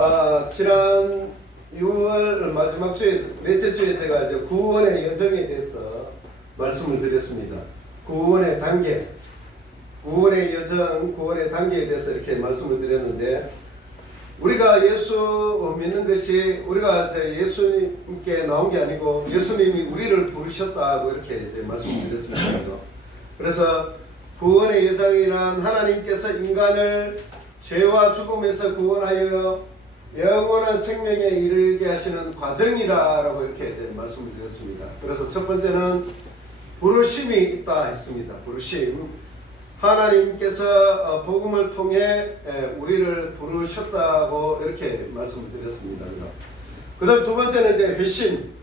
아, 지난 6월 마지막 주에 넷째 주에 제가 이제 구원의 여정에 대해서 말씀을 드렸습니다. 구원의 단계, 구원의 여정, 구원의 단계에 대해서 이렇게 말씀을 드렸는데 우리가 예수 믿는 것이 우리가 예수님께 나온 게 아니고 예수님이 우리를 부르셨다고 이렇게 이제 말씀을 드렸습니다. 그죠? 그래서 구원의 여정이란 하나님께서 인간을 죄와 죽음에서 구원하여 영원한 생명에 이르게 하시는 과정이라고 이렇게 말씀을 드렸습니다. 그래서 첫 번째는 부르심이 있다 했습니다. 부르심. 하나님께서 어, 복음을 통해 에, 우리를 부르셨다고 이렇게 말씀을 드렸습니다. 그 다음 두 번째는 이제 회심.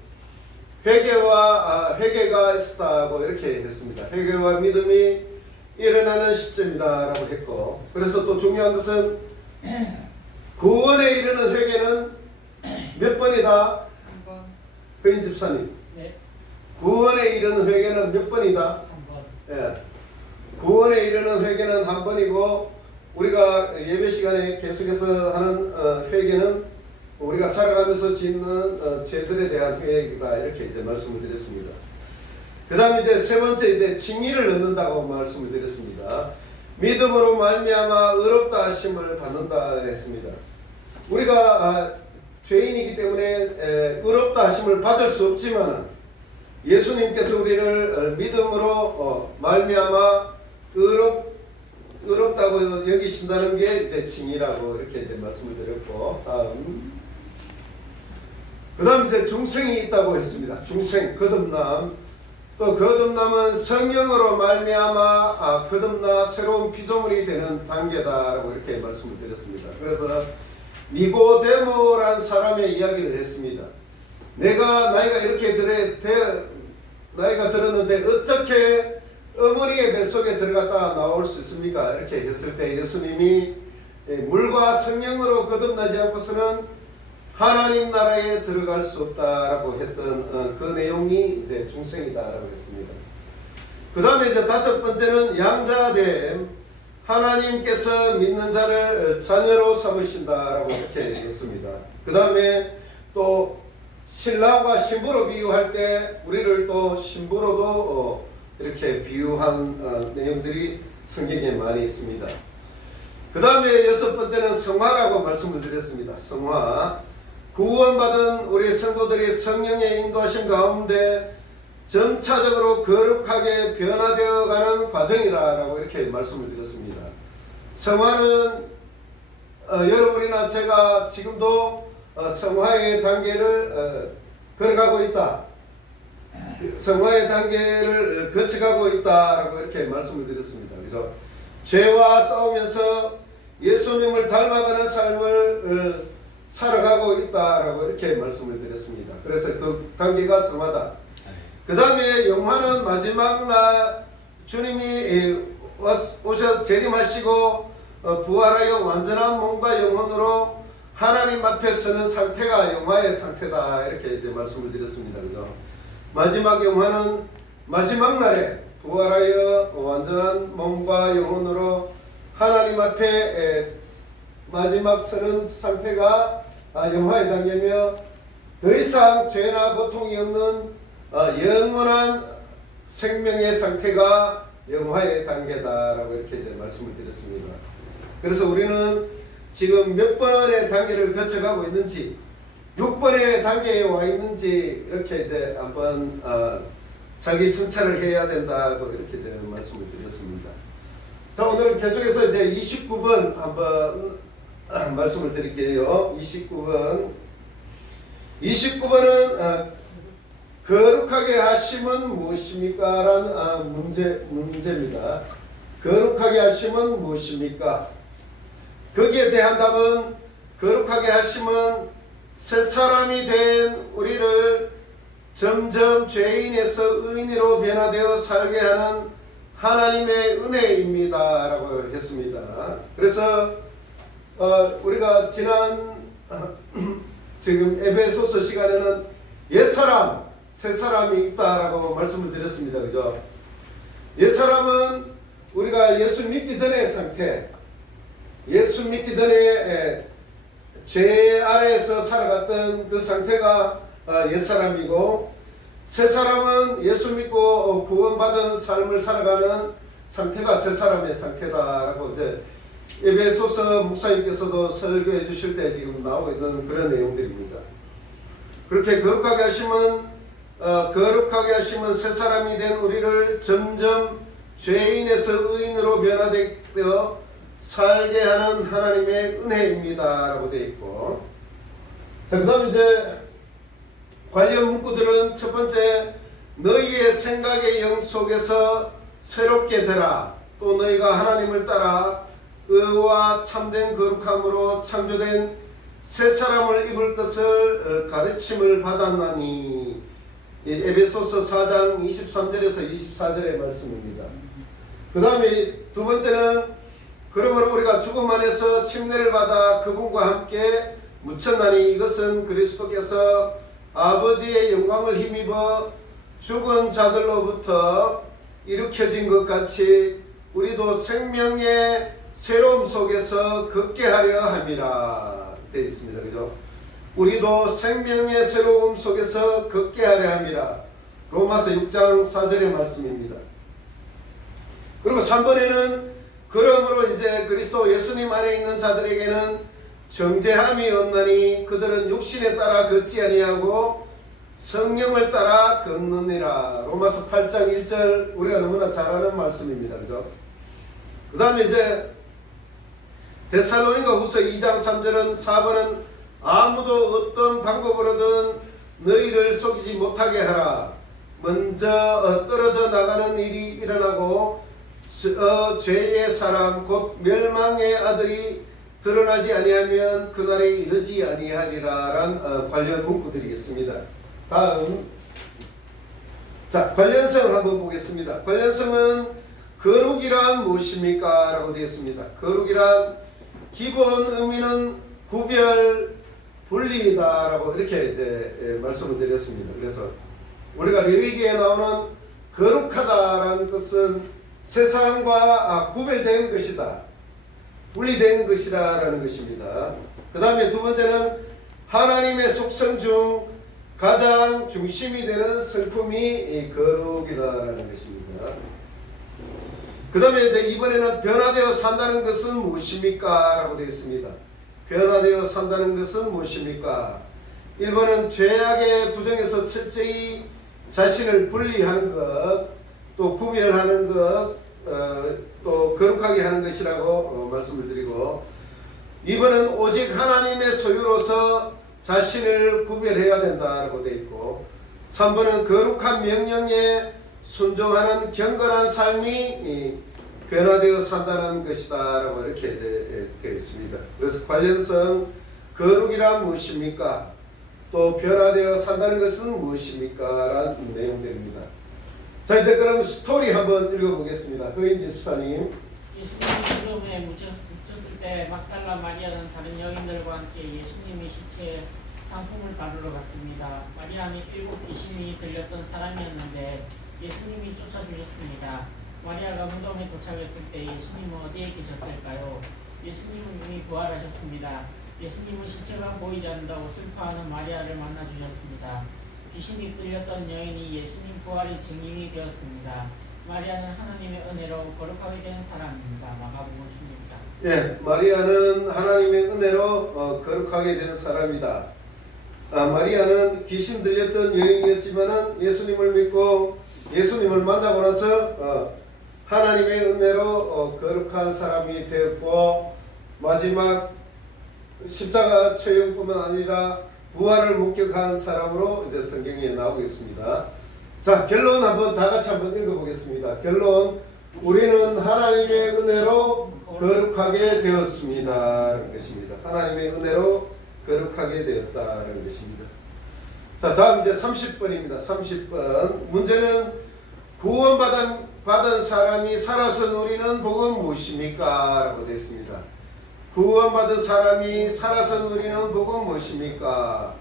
회개와 아, 회개가 있었다고 이렇게 했습니다. 회개와 믿음이 일어나는 시점이다라고 했고, 그래서 또 중요한 것은 구원에 이르는 회개는 몇 번이다? 한 번 회인 집사님. 네, 구원에 이르는 회개는 몇 번이다? 한 번 예. 구원에 이르는 회개는 한 번이고 우리가 예배 시간에 계속해서 하는 어, 회개는 우리가 살아가면서 짓는 어, 죄들에 대한 회개이다 이렇게 이제 말씀을 드렸습니다. 그다음 이제 세 번째 이제 칭의를 얻는다고 말씀을 드렸습니다. 믿음으로 말미암아 의롭다 하심을 받는다 했습니다. 우리가 아, 죄인이기 때문에 에, 의롭다 하심을 받을 수 없지만 예수님께서 우리를 어, 믿음으로 어, 말미암아 의롭 의롭다고 여기신다는 게 이제 칭이라고 이렇게 이제 말씀을 드렸고 다음 그다음 이제 중생이 있다고 했습니다. 중생 거듭남 또 거듭남은 성령으로 말미암아 아, 거듭나 새로운 피조물이 되는 단계다라고 이렇게 말씀을 드렸습니다. 그래서 니고데모란 사람의 이야기를 했습니다. 내가 나이가 이렇게 들에 되, 나이가 들었는데 어떻게 어머니의 뱃속에 들어갔다 나올 수 있습니까? 이렇게 했을 때 예수님이 예, 물과 성령으로 거듭나지 않고서는 하나님 나라에 들어갈 수 없다라고 했던 어, 그 내용이 이제 중생이다라고 했습니다. 그 다음에 이제 다섯 번째는 양자됨 하나님께서 믿는 자를 자녀로 삼으신다라고 이렇게 했습니다. 그 다음에 또 신랑과 신부로 비유할 때 우리를 또 신부로도 어, 이렇게 비유한 어, 내용들이 성경에 많이 있습니다. 그 다음에 여섯 번째는 성화라고 말씀을 드렸습니다. 성화. 구원받은 우리 성도들이 성령의 인도하심 가운데 점차적으로 거룩하게 변화되어 가는 과정이라고 이렇게 말씀을 드렸습니다. 성화는 어, 여러분이나 제가 지금도 어, 성화의 단계를 어, 걸어가고 있다. 성화의 단계를 어, 거쳐가고 있다라고 이렇게 말씀을 드렸습니다. 그래서 죄와 싸우면서 예수님을 닮아가는 삶을 어, 살아가고 있다라고 이렇게 말씀을 드렸습니다. 그래서 그 단계가 성화다. 그 다음에 영화는 마지막 날 주님이 왔- 오셔 재림하시고 어, 부활하여 완전한 몸과 영혼으로 하나님 앞에 서는 상태가 영화의 상태다 이렇게 이제 말씀을 드렸습니다. 그죠? 마지막 영화는 마지막 날에 부활하여 완전한 몸과 영혼으로 하나님 앞에 에, 마지막 서는 상태가 아, 영화의 단계며 더 이상 죄나 고통이 없는 어, 영원한 생명의 상태가 영화의 단계다라고 이렇게 이제 말씀을 드렸습니다. 그래서 우리는 지금 몇 번의 단계를 거쳐가고 있는지 6번의 단계에 와 있는지 이렇게 이제 한번 어, 자기 성찰을 해야 된다고 이렇게 이제 말씀을 드렸습니다. 자 오늘 계속해서 이제 29번 한번 아, 말씀을 드릴게요. 29번 29번은 어, 거룩하게 하심은 무엇입니까? 라는 아, 문제, 문제입니다. 거룩하게 하심은 무엇입니까? 거기에 대한 답은 거룩하게 하심은 새 사람이 된 우리를 점점 죄인에서 의인으로 변화되어 살게 하는 하나님의 은혜입니다. 라고 했습니다. 그래서 어, 우리가 지난 지금 에베소서 시간에는 옛사람, 새사람이 있다라고 말씀을 드렸습니다. 그죠? 옛사람은 우리가 예수 믿기 전의 상태, 예수 믿기 전에 에, 죄 아래에서 살아갔던 그 상태가 아, 옛사람이고 새 사람은 예수 믿고 어, 구원받은 삶을 살아가는 상태가 새 사람의 상태다라고 이제 에베소서 목사님께서도 설교해 주실 때 지금 나오고 있는 그런 내용들입니다. 그렇게 거룩하게 하시면 어, 거룩하게 하시면 새 사람이 된 우리를 점점 죄인에서 의인으로 변화되어 살게 하는 하나님의 은혜입니다라고 되어 있고. 자 그다음 이제 관련 문구들은 첫 번째 너희의 생각의 영 속에서 새롭게 되라. 또 너희가 하나님을 따라 의와 참된 거룩함으로 창조된 새 사람을 입을 것을 어, 가르침을 받았나니 이 에베소서 4장 23절에서 24절의 말씀입니다. 그 다음에 두 번째는 그러므로 우리가 죽음 안에서 침례를 받아 그분과 함께 묻혔나니 이것은 그리스도께서 아버지의 영광을 힘입어 죽은 자들로부터 일으켜진 것 같이 우리도 생명의 새로움 속에서 걷게 하려 함이라 되어 있습니다. 그죠? 우리도 생명의 새로움 속에서 걷게 하려 함이라 로마서 6장 4절의 말씀입니다. 그리고 3번에는 그러므로 이제 그리스도 예수님 안에 있는 자들에게는 정죄함이 없나니 그들은 육신에 따라 걷지 아니하고 성령을 따라 걷느니라 로마서 8장 1절 우리가 너무나 잘 아는 말씀입니다. 그죠? 그 다음에 이제 데살로니가 후서 2장 3절은 4번은 아무도 어떤 방법으로든 너희를 속이지 못하게 하라. 먼저 어, 떨어져 나가는 일이 일어나고 스- 어, 죄의 사람 곧 멸망의 아들이 드러나지 아니하면 그날에 이르지 아니하리라란 어, 관련 문구 드리겠습니다. 다음 자 관련성 한번 보겠습니다. 관련성은 거룩이란 무엇입니까? 라고 되어 있습니다. 거룩이란 기본 의미는 구별 분리다라고 이렇게 이제 예, 말씀을 드렸습니다. 그래서 우리가 레위기에 나오는 거룩하다라는 것은 세상과 아, 구별된 것이다. 분리된 것이다라는 것입니다. 그 다음에 두 번째는 하나님의 속성 중 가장 중심이 되는 성품이 이 거룩이다라는 것입니다. 그 다음에 이제 이번에는 변화되어 산다는 것은 무엇입니까? 라고 되어 있습니다. 변화되어 산다는 것은 무엇입니까? 1번은 죄악의 부정에서 철저히 자신을 분리하는 것, 또 구별하는 것, 어, 또 거룩하게 하는 것이라고 어, 말씀을 드리고 2번은 오직 하나님의 소유로서 자신을 구별해야 된다라고 되어 있고 3번은 거룩한 명령에 순종하는 경건한 삶이 이, 변화되어 산다는 것이다 라고 이렇게 이제 되어 있습니다. 그래서 관련성 거룩이란 무엇입니까? 또 변화되어 산다는 것은 무엇입니까? 라는 내용들입니다. 자 이제 그럼 스토리 한번 읽어보겠습니다. 허인 집사님. 예수님이 묻혔을 때 막달라 마리아는 다른 여인들과 함께 예수님의 시체에 상품을 다루러 갔습니다. 마리아는 일곱 귀신이 들렸던 사람이었는데 예수님이 쫓아주셨습니다. 마리아가 무덤에 도착했을 때 예수님은 어디에 계셨을까요? 예수님은 이미 부활하셨습니다. 예수님은 시체가 보이지 않는다고 슬퍼하는 마리아를 만나 주셨습니다. 귀신이 들렸던 여인이 예수님 부활의 증인이 되었습니다. 마리아는 하나님의 은혜로 거룩하게 된 사람입니다. 마가복음 16장. 예, 마리아는 하나님의 은혜로 어, 거룩하게 된 사람이다. 아, 마리아는 귀신 들렸던 여인이었지만은 예수님을 믿고 예수님을 만나고 나서 어, 하나님의 은혜로 어, 거룩한 사람이 되었고 마지막 십자가 처형뿐만 아니라 부활을 목격한 사람으로 이제 성경에 나오고 있습니다. 자 결론 한번 다 같이 한번 읽어보겠습니다. 결론 우리는 하나님의 은혜로 거룩하게 되었습니다라는 것입니다. 하나님의 은혜로 거룩하게 되었다라는 것입니다. 자 다음 이제 30번입니다. 30번 문제는 구원받은 받은 사람이 살아서 누리는 복은 무엇입니까? 라고 되어 있습니다. 구원받은 사람이 살아서 누리는 복은 무엇입니까?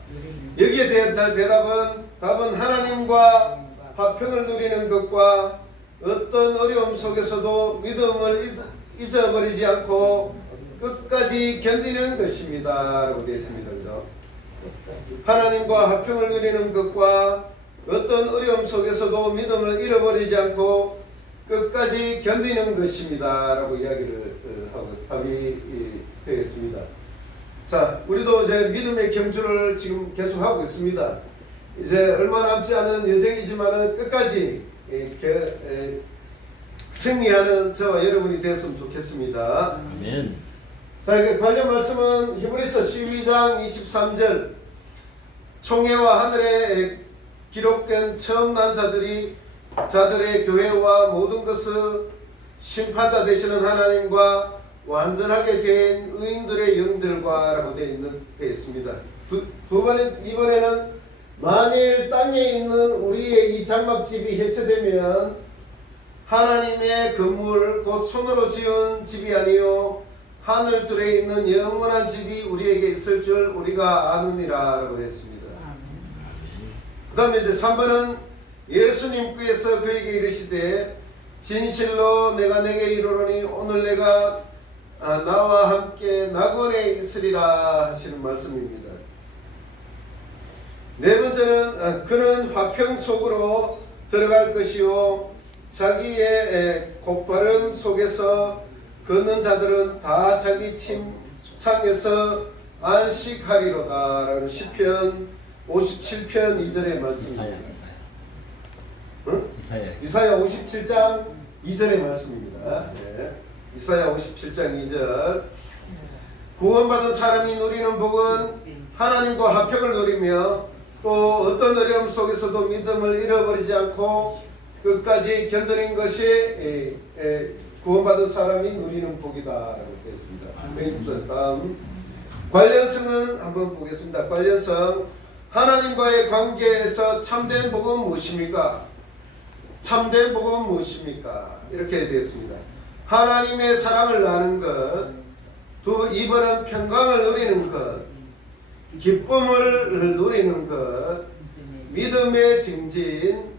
여기에 대한 대답은 답은 하나님과 화평을 누리는 것과 어떤 어려움 속에서도 믿음을 잊- 잊어버리지 않고 끝까지 견디는 것입니다 라고 되어 있습니다. 하나님과 화평을 누리는 것과 어떤 어려움 속에서도 믿음을 잃어버리지 않고 끝까지 견디는 것입니다 라고 이야기를 어, 하고 답이 있습니다. 자, 우리도 이제 믿음의 경주를 지금 계속하고 있습니다. 이제 얼마 남지 않은 여정이지만은 끝까지 승리하는 저와 여러분이 되었으면 좋겠습니다. 아멘. 자, 이게 관련 말씀은 히브리서 12장 23절 총회와 하늘에 기록된 처음 난 자들이 자들의 교회와 모든 것을 심판자 되시는 하나님과 완전하게 된 의인들의 영들과라고 되어 있는 되어 있습니다. 두, 두 번에 이번에는 만일 땅에 있는 우리의 이 장막집이 해체되면 하나님의 건물 곧 손으로 지은 집이 아니요 하늘들에 있는 영원한 집이 우리에게 있을 줄 우리가 아느니라 라고 했습니다. 아멘. 그 다음에 이제 3번은 예수님께서 그에게 이르시되 진실로 내가 내게 이르노니 오늘 내가 아, 나와 함께 낙원에 있으리라 하시는 말씀입니다. 네 번째는 아, 그는 화평 속으로 들어갈 것이요 자기의 에, 곧바름 속에서 걷는 자들은 다 자기 침상에서 안식하리로다 라는 시편 57편 2절의 말씀입니다. 이사야 이사야. 응? 이사야. 이사야 57장 2절의 말씀입니다. 네. 이사야 57장 2절 구원받은 사람이 누리는 복은 하나님과 화평을 누리며 또 어떤 어려움 속에서도 믿음을 잃어버리지 않고 끝까지 견디는 것이 에, 에, 구원받은 사람이 누리는 복이다라고 되어 있습니다. 아멘. 다음 관련성은 한번 보겠습니다. 관련성 하나님과의 관계에서 참된 복은 무엇입니까? 참된 복은 무엇입니까? 이렇게 되었습니다. 하나님의 사랑을 나는 것, 두 이번은 평강을 누리는 것, 기쁨을 누리는 것, 믿음의 증진,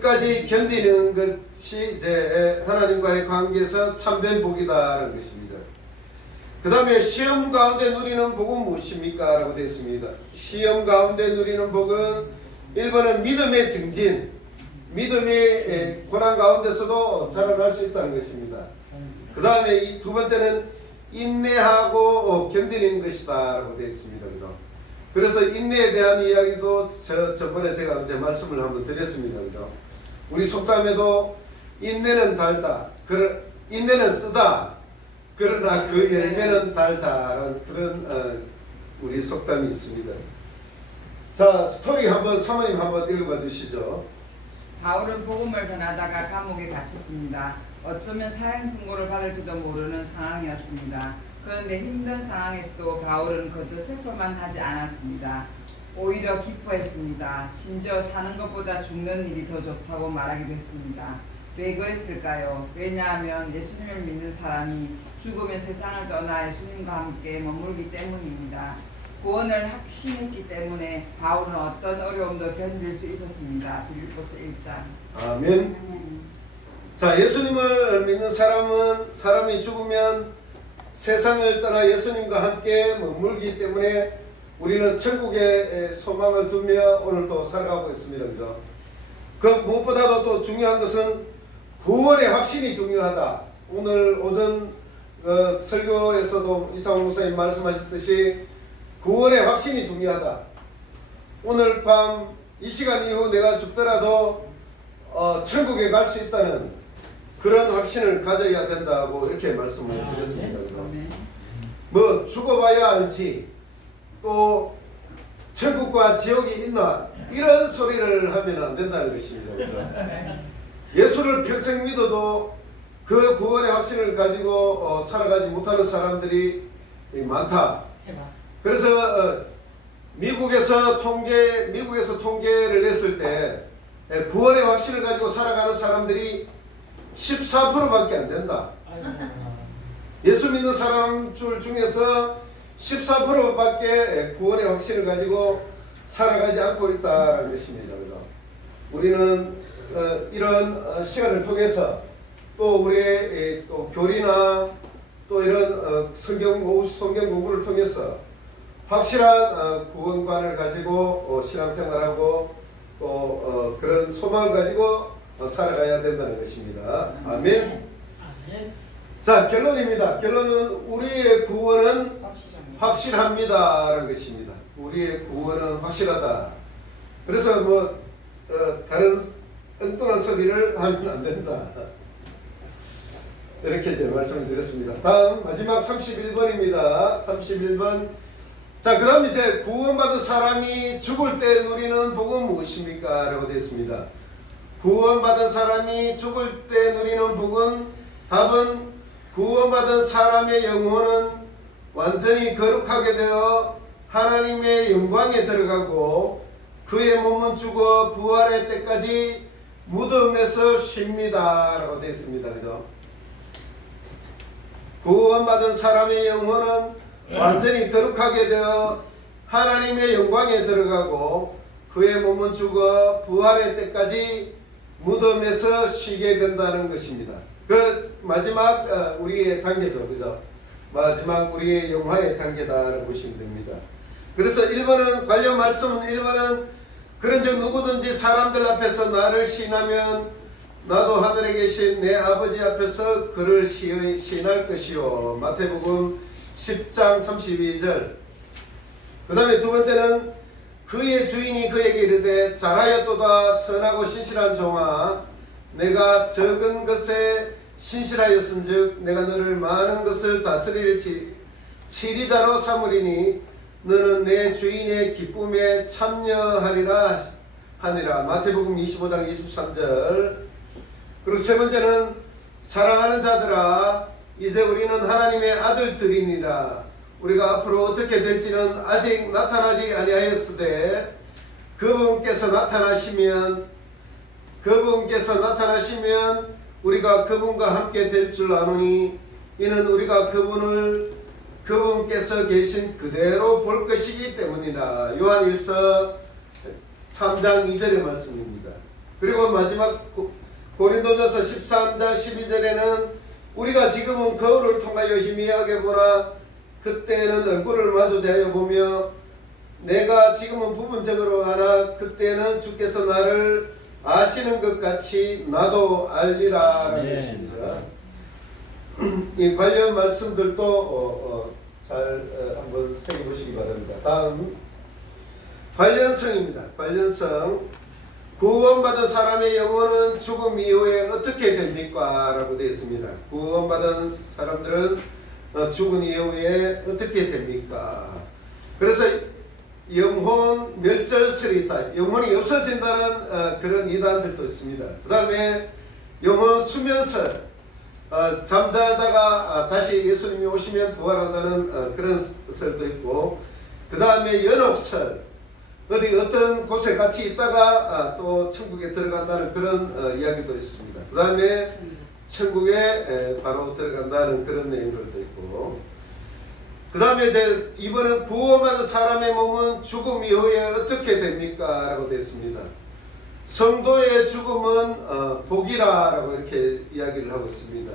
끝까지 견디는 것이 이제 하나님과의 관계에서 참된 복이다라는 것입니다. 그 다음에 시험 가운데 누리는 복은 무엇입니까? 라고 되어 있습니다. 시험 가운데 누리는 복은 1번은 믿음의 증진, 믿음의 에, 고난 가운데서도 자라날 수 있다는 것입니다. 그 다음에 이두 번째는 인내하고 어, 견디는 것이다 라고 되어 있습니다. 그죠? 그래서 인내에 대한 이야기도 저, 저번에 제가 이제 말씀을 한번 드렸습니다. 그죠? 우리 속담에도 인내는 달다. 그, 인내는 쓰다. 그러나 그 열매는 달다라는 그런 어, 우리 속담이 있습니다. 자 스토리 한번 사모님 한번 읽어봐 주시죠. 바울은 복음을 전하다가 감옥에 갇혔습니다. 어쩌면 사형 선고를 받을지도 모르는 상황이었습니다. 그런데 힘든 상황에서도 바울은 그저 슬퍼만 하지 않았습니다. 오히려 기뻐했습니다. 심지어 사는 것보다 죽는 일이 더 좋다고 말하기도 했습니다. 왜 그랬을까요? 왜냐하면 예수님을 믿는 사람이 죽으면 세상을 떠나 예수님과 함께 머물기 때문입니다. 구원을 확신했기 때문에 바울은 어떤 어려움도 견딜 수 있었습니다. 빌립보서 1장. 아멘. 자 예수님을 믿는 사람은 사람이 죽으면 세상을 떠나 예수님과 함께 머물기 때문에 우리는 천국에 소망을 두며 오늘도 살아가고 있습니다. 그죠? 그 무엇보다도 또 중요한 것은 구원의 확신이 중요하다. 오늘 오전 어, 설교에서도 이창호 목사님 말씀하셨듯이 구원의 확신이 중요하다. 오늘 밤 이 시간 이후 내가 죽더라도 어, 천국에 갈 수 있다는 그런 확신을 가져야 된다고 이렇게 말씀을 드렸습니다. 그죠? 아멘. 뭐 죽어봐야 알지 또 천국과 지옥이 있나 이런 소리를 하면 안 된다는 것입니다. 예수를 평생 믿어도 그 구원의 확신을 가지고 어, 살아가지 못하는 사람들이 많다. 그래서 어, 미국에서 통계 미국에서 통계를 냈을 때 에, 구원의 확신을 가지고 살아가는 사람들이 14%밖에 안 된다. 예수 믿는 사람 줄 중에서 14%밖에 구원의 확신을 가지고 살아가지 않고 있다는 것입니다. 그죠? 우리는 어, 이런 어, 시간을 통해서 또 우리의 에, 또 교리나 또 이런 어, 성경 공부, 성경 공부를 통해서 확실한 어, 구원관을 가지고 어, 신앙생활하고 또 어, 그런 소망을 가지고 어, 살아가야 된다는 것입니다. 아멘. 아멘. 자 결론입니다. 결론은 우리의 구원은 확실합니다. 확실합니다라는 것입니다. 우리의 구원은 확실하다. 그래서 뭐 어, 다른 엉뚱한 소리를 하면 안 된다. 이렇게 이제 말씀을 드렸습니다. 다음 마지막 31번입니다. 31번. 자, 그 다음 이제 구원받은 사람이 죽을 때 누리는 복은 무엇입니까? 라고 되어 있습니다. 구원받은 사람이 죽을 때 누리는 복은 답은 구원받은 사람의 영혼은 완전히 거룩하게 되어 하나님의 영광에 들어가고 그의 몸은 죽어 부활의 때까지 무덤에서 쉽니다. 라고 되어 있습니다. 그죠? 구원받은 사람의 영혼은 완전히 거룩하게 되어 하나님의 영광에 들어가고 그의 몸은 죽어 부활의 때까지 무덤에서 쉬게 된다는 것입니다. 그 마지막 어, 우리의 단계죠, 그죠? 마지막 우리의 영화의 단계다라고 보시면 됩니다. 그래서 1번은 관련 말씀은 1번은 그런즉 누구든지 사람들 앞에서 나를 신하면 나도 하늘에 계신 내 아버지 앞에서 그를 시- 신할 것이요. 마태복음 10장 32절. 그 다음에 두 번째는 그의 주인이 그에게 이르되 잘하였도다 선하고 신실한 종아 내가 적은 것에 신실하였은즉 내가 너를 많은 것을 다스릴 지- 치리자로 삼으리니 너는 내 주인의 기쁨에 참여하리라 하니라. 마태복음 25장 23절. 그리고 세 번째는 사랑하는 자들아 이제 우리는 하나님의 아들들이니라. 우리가 앞으로 어떻게 될지는 아직 나타나지 아니하였으되 그분께서 나타나시면 그분께서 나타나시면 우리가 그분과 함께 될 줄 아노니 이는 우리가 그분을 그분께서 계신 그대로 볼 것이기 때문이라. 요한 1서 3장 2절의 말씀입니다. 그리고 마지막 고- 고린도전서 13장 12절에는 우리가 지금은 거울을 통하여 희미하게 보나 그때는 얼굴을 마주 대하여 보며 내가 지금은 부분적으로 하나 그때는 주께서 나를 아시는 것 같이 나도 알리라 라는 네. 것입니다. 이 관련 말씀들도 어, 어, 잘 어, 한번 새겨보시기 바랍니다. 다음 관련성입니다. 관련성 구원받은 사람의 영혼은 죽음 이후에 어떻게 됩니까? 라고 되어 있습니다. 구원받은 사람들은 어, 죽은 이후에 어떻게 됩니까? 그래서 영혼 멸절설이 있다. 영혼이 없어진다는 어, 그런 이단들도 있습니다. 그 다음에 영혼 수면설 어, 잠자다가 아, 다시 예수님이 오시면 부활한다는 어, 그런 설도 있고 그 다음에 연옥설 어디 어떤 곳에 같이 있다가 아, 또 천국에 들어간다는 그런 어, 이야기도 있습니다. 그 다음에 천국에 에, 바로 들어간다는 그런 내용들도 있고 그 다음에 이제 이번은 구원받은 사람의 몸은 죽음 이후에 어떻게 됩니까? 라고 되어 있습니다. 성도의 죽음은 어, 복이라라고 이렇게 이야기를 하고 있습니다.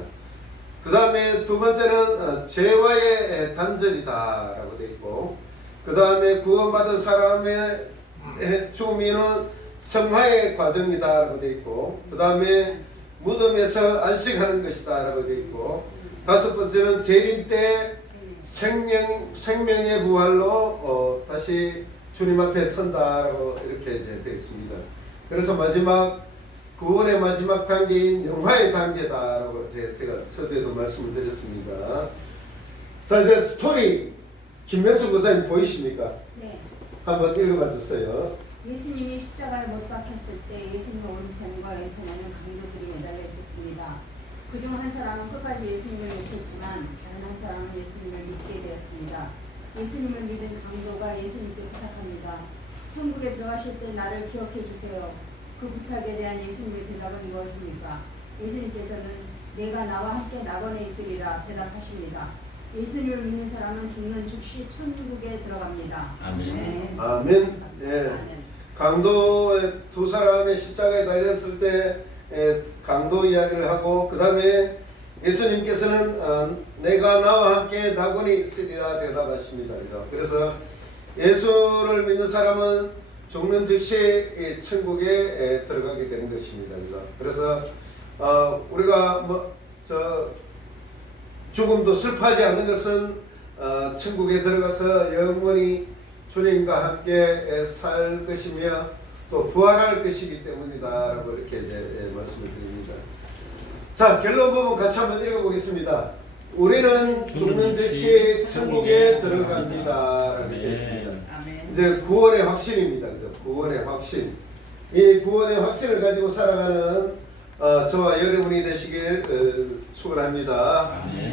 그 다음에 두 번째는 어, 죄와의 에, 단절이다라고 되어 있고 그 다음에 구원받은 사람의 에, 죽음이는 성화의 과정이다라고 되어 있고 그 다음에 무덤에서 안식하는 것이다라고 되어 있고 다섯 번째는 재림 때 생명 생명의 부활로 어, 다시 주님 앞에 선다라고 이렇게 이제 되어 있습니다. 그래서 마지막 구원의 마지막 단계인 영화의 단계다라고 제- 제가 서두에도 말씀을 드렸습니다. 자 이제 스토리 김명수 고사님 보이십니까? 네. 한번 읽어봐 주세요. 예수님이 십자가에 못 박혔을 때 예수님의 오른편과 왼편에는 강도들이 매달려 있었습니다. 그중 한 사람은 끝까지 예수님을 믿었지만 다른 한 사람은 예수님을 믿게 되었습니다. 예수님을 믿은 강도가 예수님께 부탁합니다. 천국에 들어가실 때 나를 기억해 주세요. 그 부탁에 대한 예수님의 대답은 무엇입니까? 예수님께서는 내가 나와 함께 낙원에 있으리라 대답하십니다. 예수님을 믿는 사람은 죽는 즉시 천국에 들어갑니다. 아멘. 네. 아멘. 예. 강도 두 사람의 십자가에 달렸을 때 에, 강도 이야기를 하고 그 다음에 예수님께서는 어, 내가 나와 함께 낙원이 있으리라 대답하십니다. 그래서 예수를 믿는 사람은 죽는 즉시 이 천국에 에, 들어가게 되는 것입니다. 그래서 어, 우리가 뭐 저 죽음도 슬퍼하지 않는 것은 어, 천국에 들어가서 영원히 주님과 함께 살 것이며 또 부활할 것이기 때문이다라고 이렇게 이제 예, 말씀을 드립니다. 자 결론 부분 같이 한번 읽어보겠습니다. 우리는 죽는 즉시 천국에 들어갑니다 라고 되어 있습니다. 아멘. 이제 구원의 확신입니다. 그죠? 구원의 확신. 이 구원의 확신을 가지고 살아가는 어, 저와 여러분이 되시길 어, 축원합니다.